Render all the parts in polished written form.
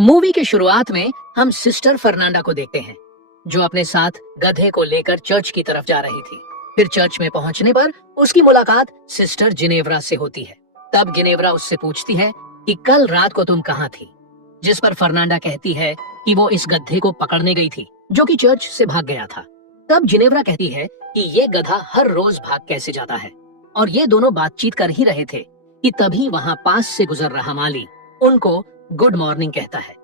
Movie के शुरुआत में हम सिस्टर फर्नांडा को देखते हैं, जो अपने साथ गधे को लेकर चर्च की तरफ जा रही थी। फिर चर्च में पहुंचने पर उसकी मुलाकात सिस्टर जिनेव्रा से होती है। तब जिनेव्रा उससे पूछती है कि कल रात को तुम कहाँ थी, जिस पर फर्नांडा कहती है कि वो इस गधे को पकड़ने गई थी, जो कि चर्च से भाग गया था। तब जिनेव्रा कहती है कि ये गधा हर रोज भाग कैसे जाता है, और ये दोनों बातचीत कर ही रहे थे कि तभी वहाँ पास से गुजर रहा माली उनको गुड मॉर्निंग कहता है,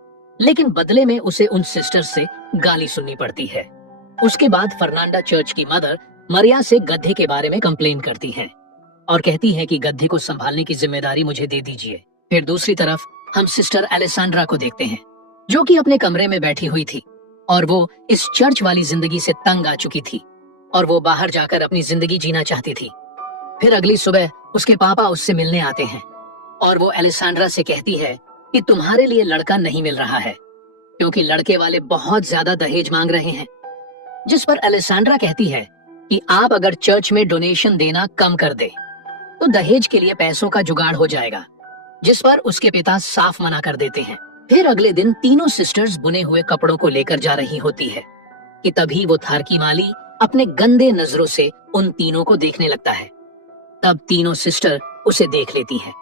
लेकिन बदले में उसे उन सिस्टर्स से गाली सुननी पड़ती है। उसके बाद फर्नांडा चर्च की मदर मरिया से गधे के बारे में कंप्लेन करती है और कहती है कि गधे को संभालने की जिम्मेदारी मुझे दे दीजिए। फिर दूसरी तरफ हम सिस्टर एलेसांड्रा को देखते हैं, जो कि अपने कमरे में बैठी हुई थी और वो इस चर्च वाली जिंदगी से तंग आ चुकी थी और वो बाहर जाकर अपनी जिंदगी जीना चाहती थी। फिर अगली सुबह उसके पापा उससे मिलने आते हैं और वो एलेसांड्रा से कहती है कि तुम्हारे लिए लड़का नहीं मिल रहा है क्योंकि लड़के वाले बहुत ज्यादा दहेज मांग रहे हैं। जिस पर एलेसांड्रा कहती है कि आप अगर चर्च में डोनेशन देना कम कर दे तो दहेज के लिए पैसों का जुगाड़ हो जाएगा, जिस पर उसके पिता साफ मना कर देते हैं। फिर अगले दिन तीनों सिस्टर्स बुने हुए कपड़ों को लेकर जा रही होती है कि तभी वो थारकी माली अपने गंदे नजरों से उन तीनों को देखने लगता है। तब तीनों सिस्टर उसे देख लेती हैं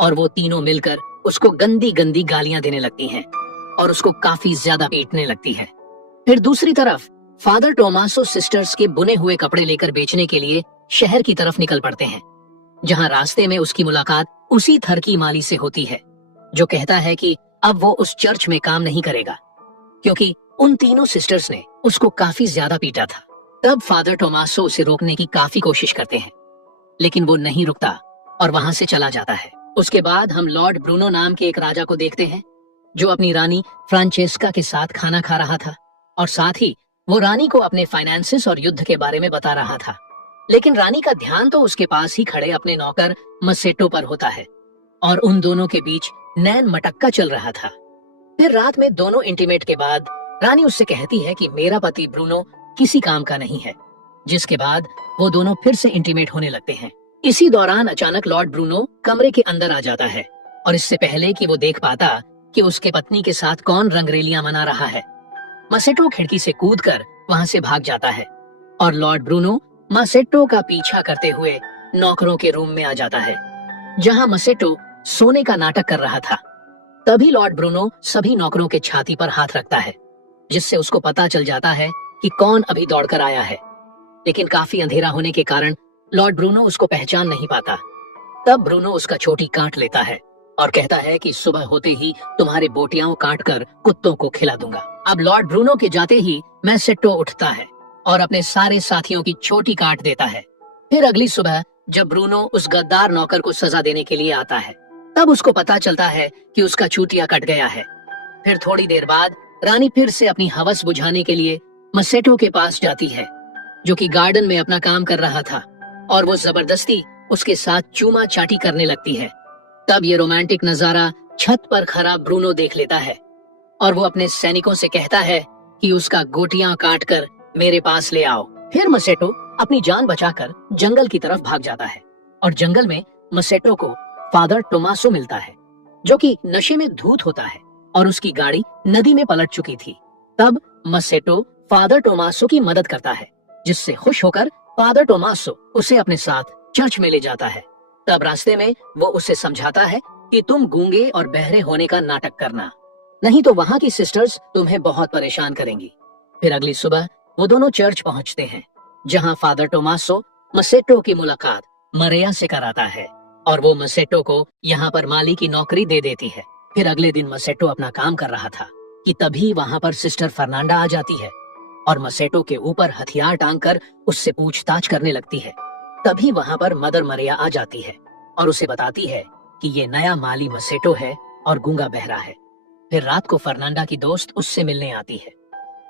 और वो तीनों मिलकर उसको गंदी गंदी गालियां देने लगती हैं और उसको काफी ज्यादा पीटने लगती है। फिर दूसरी तरफ फादर टोमासो सिस्टर्स के बुने हुए कपड़े लेकर बेचने के लिए शहर की तरफ निकल पड़ते हैं, जहां रास्ते में उसकी मुलाकात उसी थरकी माली से होती है, जो कहता है कि अब वो उस चर्च में काम नहीं करेगा क्योंकि उन तीनों सिस्टर्स ने उसको काफी ज्यादा पीटा था। तब फादर टोमासो उसे रोकने की काफी कोशिश करते हैं, लेकिन वो नहीं रुकता और वहां से चला जाता है। उसके बाद हम लॉर्ड ब्रूनो नाम के एक राजा को देखते हैं, जो अपनी रानी फ्रांचेस्का के साथ खाना खा रहा था और साथ ही वो रानी को अपने फाइनेंसेस और युद्ध के बारे में बता रहा था। लेकिन रानी का ध्यान तो उसके पास ही खड़े अपने नौकर मसेटो पर होता है और उन दोनों के बीच नैन मटक्का चल रहा था। फिर रात में दोनों इंटीमेट के बाद रानी उससे कहती है कि मेरा पति ब्रूनो किसी काम का नहीं है, जिसके बाद वो दोनों फिर से इंटीमेट होने लगते हैं। इसी दौरान अचानक लॉर्ड ब्रूनो कमरे के अंदर आ जाता है और इससे पहले कि वो देख पाता कि उसके पत्नी के साथ कौन रंगरेलियां मना रहा है, मसेटो खिड़की से कूदकर वहां से भाग जाता है और लॉर्ड ब्रूनो मसेटो का पीछा करते हुए नौकरों के रूम में आ जाता है, जहां मसेटो सोने का नाटक कर रहा था। तभी लॉर्ड ब्रूनो सभी नौकरों के छाती पर हाथ रखता है, जिससे उसको पता चल जाता है कि कौन अभी दौड़कर आया है। लेकिन काफी अंधेरा होने के कारण लॉर्ड ब्रूनो उसको पहचान नहीं पाता। तब ब्रूनो उसका चोटी काट लेता है और कहता है कि सुबह होते ही तुम्हारे बोटियां काट कर कुत्तों को खिला दूंगा। अब लॉर्ड ब्रूनो के जाते ही मैसेटो उठता है और अपने सारे साथियों की चोटी काट देता है। फिर अगली सुबह जब ब्रूनो उस गद्दार नौकर को सजा देने के लिए आता है, तब उसको पता चलता है कि उसका चूटिया कट गया है। फिर थोड़ी देर बाद रानी फिर से अपनी हवस बुझाने के लिए मसेटो के पास जाती है, जो कि गार्डन में अपना काम कर रहा था, और वो जबरदस्ती उसके साथ चूमा चाटी करने लगती है। तब ये रोमांटिक नजारा छत पर खड़ा ब्रूनो देख लेता है और वो अपने सैनिकों से कहता है कि उसका गोटियां काटकर मेरे पास ले आओ। फिर मसेटो अपनी जान बचाकर जंगल की तरफ भाग जाता है और जंगल में मसेटो को फादर टोमासो मिलता है, जो कि नशे में धूत होता है और उसकी गाड़ी नदी में पलट चुकी थी। तब मसेटो फादर टोमासो की मदद करता है, जिससे खुश होकर फादर टोमासो उसे अपने साथ चर्च में ले जाता है। तब रास्ते में वो उसे समझाता है कि तुम गूंगे और बहरे होने का नाटक करना, नहीं तो वहाँ की सिस्टर्स तुम्हें बहुत परेशान करेंगी। फिर अगली सुबह वो दोनों चर्च पहुँचते हैं, जहाँ फादर टोमासो मसेटो की मुलाकात मरिया से कराता है और वो मसेटो को यहाँ पर माली की नौकरी दे देती है। फिर अगले दिन मसेटो अपना काम कर रहा था कि तभी वहाँ पर सिस्टर फर्नांडा आ जाती है और मसेटो के ऊपर हथियार टांग कर उससे पूछताछ करने लगती है। तभी वहाँ पर मदर मरिया आ जाती है और उसे बताती है कि ये नया माली मसेटो है और गूंगा बहरा है। फिर रात को फर्नांडा की दोस्त उससे मिलने आती है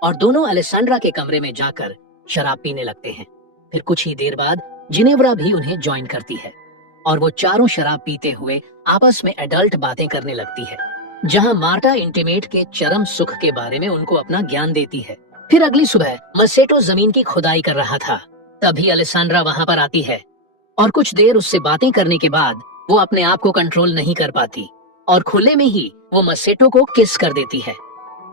और दोनों अलेसांड्रा के कमरे में जाकर शराब पीने लगते हैं। फिर कुछ ही देर बाद जिनेव्रा भी उन्हें ज्वाइन करती है और वो चारों शराब पीते हुए आपस में एडल्ट बातें करने लगती है, जहाँ मार्टा इंटीमेट के चरम सुख के बारे में उनको अपना ज्ञान देती है। फिर अगली सुबह मसेटो जमीन की खुदाई कर रहा था, तभी अलेसांड्रा वहाँ पर आती है और कुछ देर उससे बातें करने के बाद वो अपने आप को कंट्रोल नहीं कर पाती और खुले में ही वो मसेटो को किस कर देती है।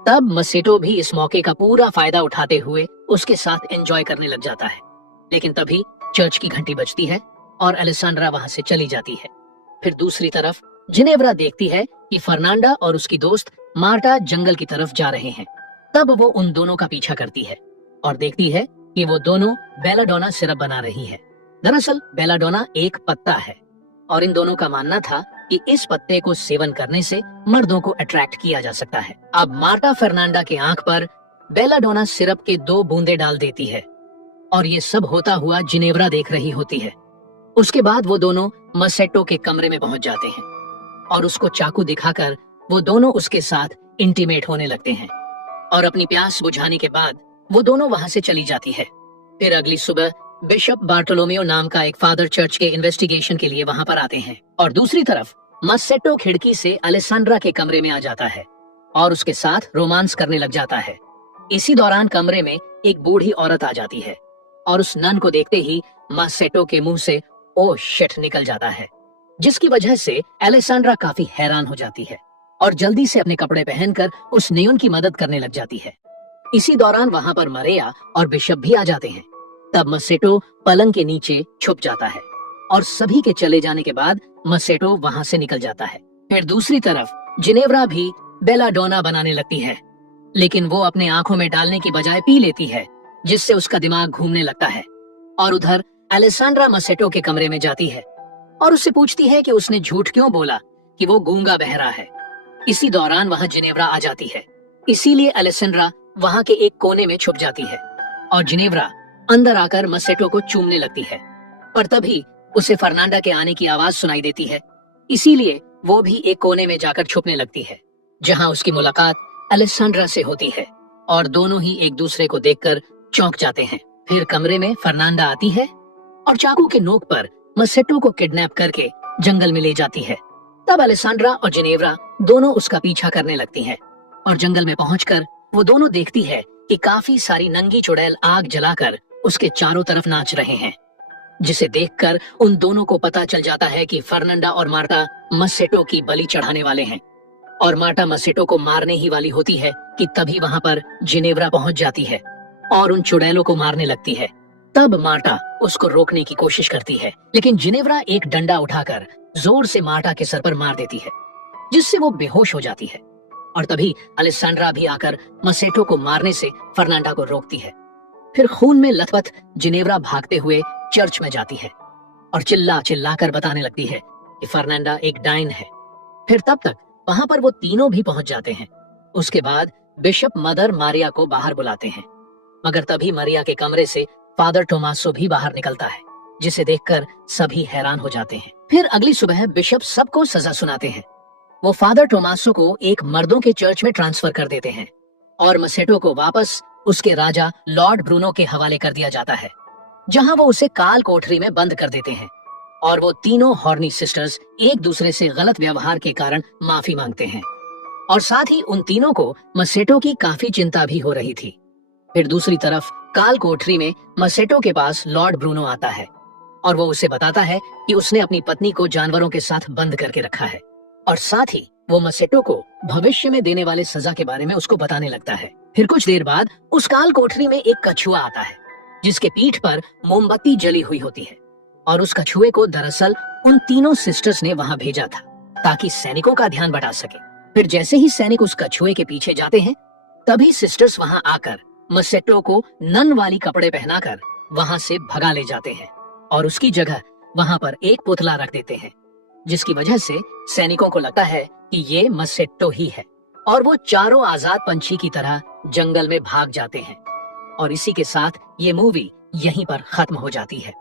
तब मसेटो भी इस मौके का पूरा फायदा उठाते हुए उसके साथ एंजॉय करने लग जाता है। लेकिन तभी चर्च की घंटी बजती है और अलेसांड्रा वहां से चली जाती है। फिर दूसरी तरफ जिनेव्रा देखती है कि फर्नांडा और उसकी दोस्त मार्टा जंगल की तरफ जा रहे हैं। तब वो उन दोनों का पीछा करती है और देखती है कि वो दोनों बेलाडोना सिरप बना रही है। दरअसल बेलाडोना एक पत्ता है और इन दोनों का मानना था कि इस पत्ते को सेवन करने से मर्दों को अट्रैक्ट किया जा सकता है। अब मार्टा फर्नांडा के आंख पर बेलाडोना सिरप के 2 बूंदे डाल देती है और ये सब होता हुआ जिनेव्रा देख रही होती है। उसके बाद वो दोनों मसेटो के कमरे में पहुंच जाते हैं और उसको चाकू दिखाकर वो दोनों उसके साथ इंटीमेट होने लगते हैं और अपनी प्यास बुझाने के बाद वो दोनों वहां से चली जाती है। फिर अगली सुबह बिशप बार्टोलोमेओ नाम का एक फादर चर्च के इन्वेस्टिगेशन के लिए वहां पर आते हैं और दूसरी तरफ मसेटो खिड़की से अलेसांड्रा के कमरे में आ जाता है और उसके साथ रोमांस करने लग जाता है। इसी दौरान कमरे में एक बूढ़ी औरत आ जाती है और उस नन को देखते ही मसेटो के मुंह से ओ शिट निकल जाता है, जिसकी वजह से अलेसांड्रा काफी हैरान हो जाती है और जल्दी से अपने कपड़े पहनकर उस नियोन की मदद करने लग जाती है। इसी दौरान वहां पर मरिया और बिशप भी आ जाते हैं। तब मसेटो पलंग के नीचे छुप जाता है और सभी के चले जाने के बाद मसेटो वहां से निकल जाता है। फिर दूसरी तरफ जिनेव्रा भी बेलाडोना बनाने लगती है, लेकिन वो अपने आंखों में डालने की बजाय पी लेती है, जिससे उसका दिमाग घूमने लगता है। और उधर अलेसांड्रा मसेटो के कमरे में जाती है और उससे पूछती है कि उसने झूठ क्यों बोला कि वो गूंगा बहरा है। इसी दौरान वहां जिनेव्रा आ जाती है, इसीलिए अलेसांड्रा वहां के एक कोने में छुप जाती है और जिनेव्रा अंदर आकर मसेटो को चूमने लगती है। पर तभी उसे फर्नांडा के आने की आवाज सुनाई देती है, इसीलिए वो भी एक कोने में जाकर छुपने लगती है, जहां उसकी मुलाकात अलेसांड्रा से होती है और दोनों ही एक दूसरे को देखकर चौंक जाते हैं। फिर कमरे में फर्नांडा आती है और चाकू के नोक पर मसेटो को किडनैप करके जंगल में ले जाती है। तब अलेसांड्रा और जिनेव्रा दोनों उसका पीछा करने लगती हैं और जंगल में पहुंचकर वो दोनों देखती है कि काफी सारी नंगी चुड़ैल आग जलाकर उसके चारों तरफ नाच रहे हैं, जिसे देखकर उन दोनों को पता चल जाता है कि फर्नांडा और मार्टा मसेटो की बलि चढ़ाने वाले हैं और मार्टा मसेटो को मारने ही वाली होती है कि तभी वहां पर जिनेव्रा पहुंच जाती है और उन चुड़ैलों को मारने लगती है। तब मार्टा उसको रोकने की कोशिश करती है, लेकिन जिनेव्रा एक डंडा उठाकर जोर से मार्टा के सर पर मार देती है, जिससे वो बेहोश हो जाती है। और तभी अलेसांड्रा भी आकर मसेटो को मारने से फर्नांडा को रोकती है। फिर खून में लथपथ जिनेव्रा भागते हुए चर्च में जाती है और चिल्ला चिल्लाकर बताने लगती है कि फर्नांडा एक डाइन है। फिर तब तक वहां पर वो तीनों भी पहुंच जाते हैं। उसके बाद बिशप मदर मारिया को बाहर बुलाते हैं, मगर तभी मारिया के कमरे से फादर टोमासो भी बाहर निकलता है, जिसे देखकर सभी हैरान हो जाते हैं। फिर अगली सुबह बिशप सबको सजा सुनाते हैं। वो फादर टोमासो को एक मर्दों के चर्च में ट्रांसफर कर देते हैं और मसेटो को वापस उसके राजा लॉर्ड ब्रूनो के हवाले कर दिया जाता है, जहां वो उसे काल कोठरी में बंद कर देते हैं और वो तीनों हॉर्नी सिस्टर्स एक दूसरे से गलत व्यवहार के कारण माफी मांगते हैं और साथ ही उन तीनों को मसेटो की काफी चिंता भी हो रही थी। फिर दूसरी तरफ काल कोठरी में मसेटो के पास लॉर्ड ब्रूनो आता है और वो उसे बताता है कि उसने अपनी पत्नी को जानवरों के साथ बंद करके रखा है और साथ ही वो मसेटो को भविष्य में देने वाले सजा के बारे में उसको बताने लगता है। फिर कुछ देर बाद उस काल कोठरी में एक कछुआ आता है, जिसके पीठ पर मोमबत्ती जली हुई होती है और उस कछुए को दरअसल उन तीनों सिस्टर्स ने वहां भेजा था ताकि सैनिकों का ध्यान बटा सके। फिर जैसे ही सैनिक उस कछुए के पीछे जाते हैं, तभी सिस्टर्स वहां आकर मसेटो को नन वाली कपड़े पहनाकर वहां से भगा ले जाते हैं और उसकी जगह वहां पर एक पुतला रख देते हैं, जिसकी वजह से सैनिकों को लगता है कि ये मसेटो ही है और वो चारों आजाद पंछी की तरह जंगल में भाग जाते हैं। और इसी के साथ ये मूवी यहीं पर खत्म हो जाती है।